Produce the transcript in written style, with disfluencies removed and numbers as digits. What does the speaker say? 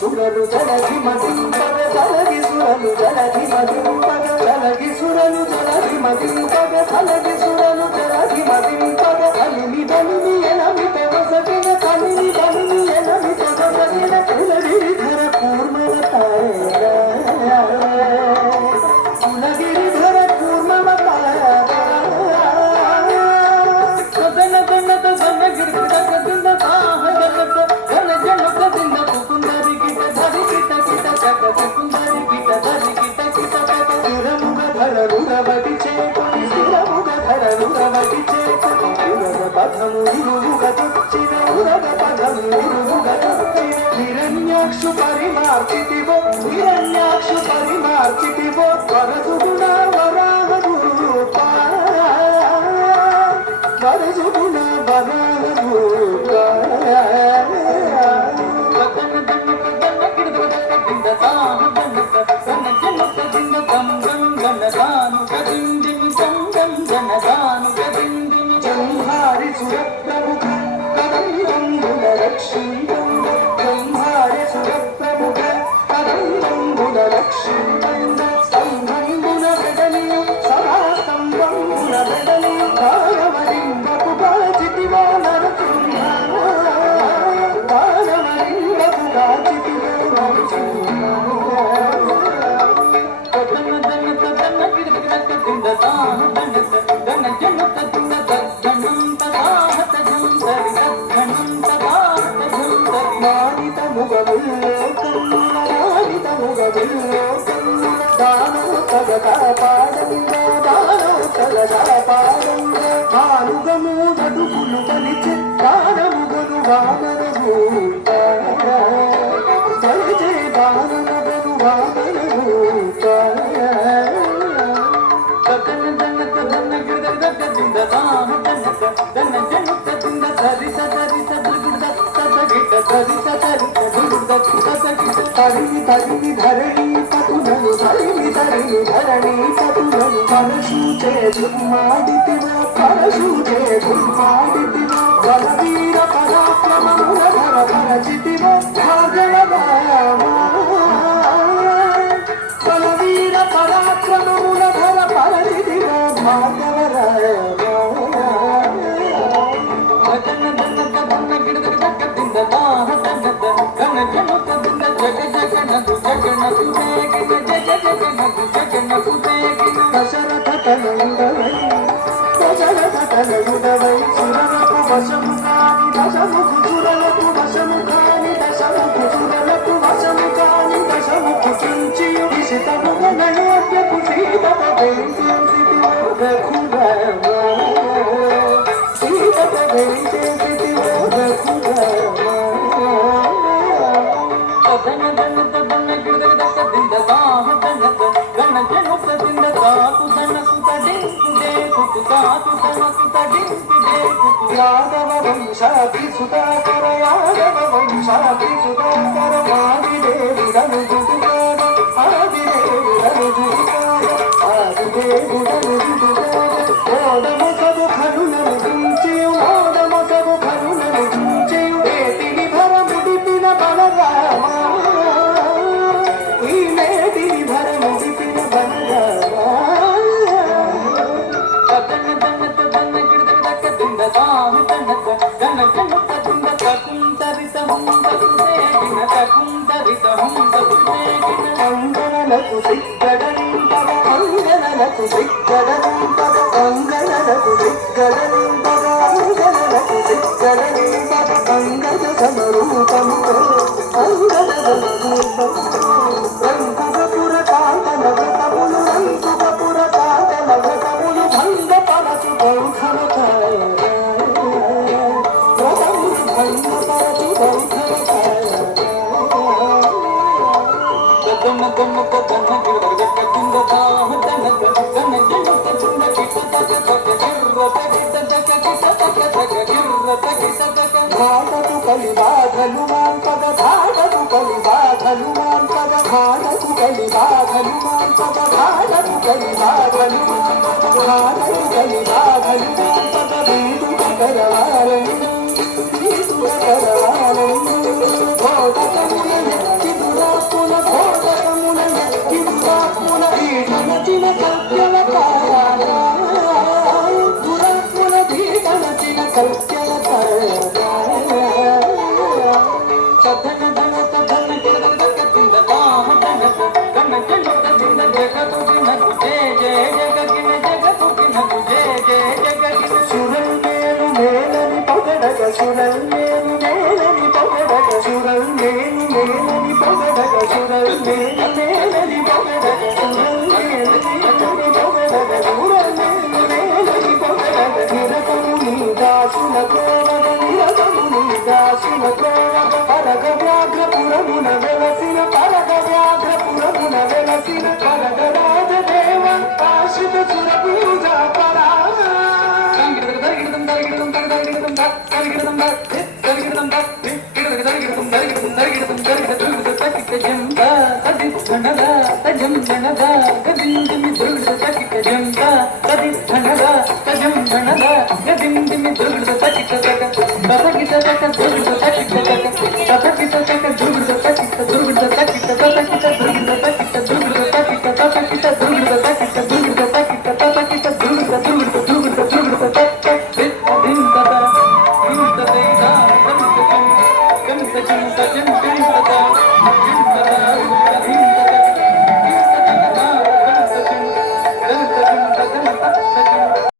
సురలు జలధి మదింపగ తలగి సురలు జలధి మదింపగ తలగి సురలు జలధి మదింపగ తలగి సురలు జలధి మదింపగ కలిమి బలిమి ఎనమిత వసతిన కలిమి బలిమి ఎనమిత వసతిన కులగిరిధర కూర్మవతాయ కులగిరిధర కూర్మవతాయ సదన దన్నత సన్న గిరిధర కదింద సాహ జగత జన జనక దింద కుకుందరి గిట ధరి గిట గిట జగ కుకుందరి గిట ధరి గిట గిట స్థిరముగ ధరముగ బటి చేకొని స్థిరముగ ధరముగ బటి చేకొని ఉరగ పదము ఇరువుగ తుచ్చిన ఉరగ పదము ఇరువుగ తుచ్చిన హిరణ్యాక్షు పరిమార్చితివో హిరణ్యాక్షు పరిమార్చితివో వరసుగుణ వరాహ రూప వరసుగుణ వరాహ రూప జంహారి సురప్రముఖ కదంబంబుల రక్షింపంద జంహారి సురప్రముఖ కదంబంబుల రక్షింపంద స్తంభంబుల వెడలియు సభాస్తంభంబుల వెడలియు కారమలింగపు గాచితివో నరసింహ కారమలింగపు గాచితివో నరసింహ పాడుగము నడుగులు కలిచి దానముగను వామనభూత కలిచే దానముగను వామనభూత తరిమి తరిమి ధరణి పతులను తరిమి తరిమి ధరణి పతులను పరశూచే దుర్మాడితివో పరశూచే దుర్మాడితివో బలవీర పరాక్రమముల ధర పరచితివో బలవీర పరాక్రమముల ధర పరచితివో భాగవరాయ దశరథ తనయుడవై సురలకు వశము కాని దశముఖు సురలకు వశము కాని దశముఖు సురలకు వశము కాని దశముఖు కించియు విశితముగ నయోగ్యపు సీతత వెంచేసితివో రఘురామ సీతత వెంచేసితివో రఘురామ యాదవ వంశాభి సుధాకర యాదవ వంశాభి సుధాకర ఆదిదేవుడను జుడుకాడ ఆదిదేవుడను జుడుకాడ ఆదిదేవుడను జుడుకాడ ఓదమొసగు కరుణను గుంచియు ఓదమొసగు కరుణను గుంచియు ఏటిని భరముడిపిన బలరామ ఈ నేటిని భరముడిపిన బలరామ దన్న దన్న దన్న గిడ దక్క దింద దాన దన్న దన్న దన్న అంగనలకు సిగ్గడనింపగ అంగనలకు సిగ్గడనింపగ అంగనలకు సిగ్గడనింపగ అంగనలకు సిగ్గడనింపగ అంగన సమరూపముతో అంగన సమరూపముతో రంగుగపుర కాంతన వ్రతములు రంగుగపుర కాంతన వ్రతములు భంగపరచు బౌద్ధమకాయ భంగపరచు బౌద్ధమకాయ గమ గమ గమ గిరగ కింద తాహ తన గన గిరగ కింద కిట తక తక గిర్ర తక తక కిట తక తక గిర్ర తక తక భాగదు కలి బాధలు మాంపద భాగదు కలి బాధలు మాంపద భాగదు కలి బాధలు మాంపద భాగదు కలి బాధలు మాంపద భాగదు కలి బాధలు మాంపద వీడు కరవాలని వీడు కరవాలని భోగకముల నెత్తిదురాపున భోగకముల నెత్తిదురాపున వీడనచిన కల్ప్యల కాయ దురాపున వీడనచిన కల్ప్యల కాయ చదన ధనత ధన గిరగ కింద తాహ ధనత ధన గిరగ కింద జగతు గినకు జయ జయ జగగిన జగతు గినకు జయ జయ జగగిన సురల్ మేలు మేలని పగడగ సురల్ మేలు మేలని పగడగ సురల్ మేలు మేలని పగడగ సురల్ మేలు మేలని పగడగ సురల్ మేలని పగడగ సురల్ మేలు మేలని పగడగ నిరతముని దాసుల కోవగ నిరతముని దాసుల కోవగ పరగ వ్యాఘ్రపురమున వెలసిన పరగ వ్యాఘ్రపురమున వెలసిన పరగ రాజదేవ ఆశ్రిత సుర పూజా పరా గదిమి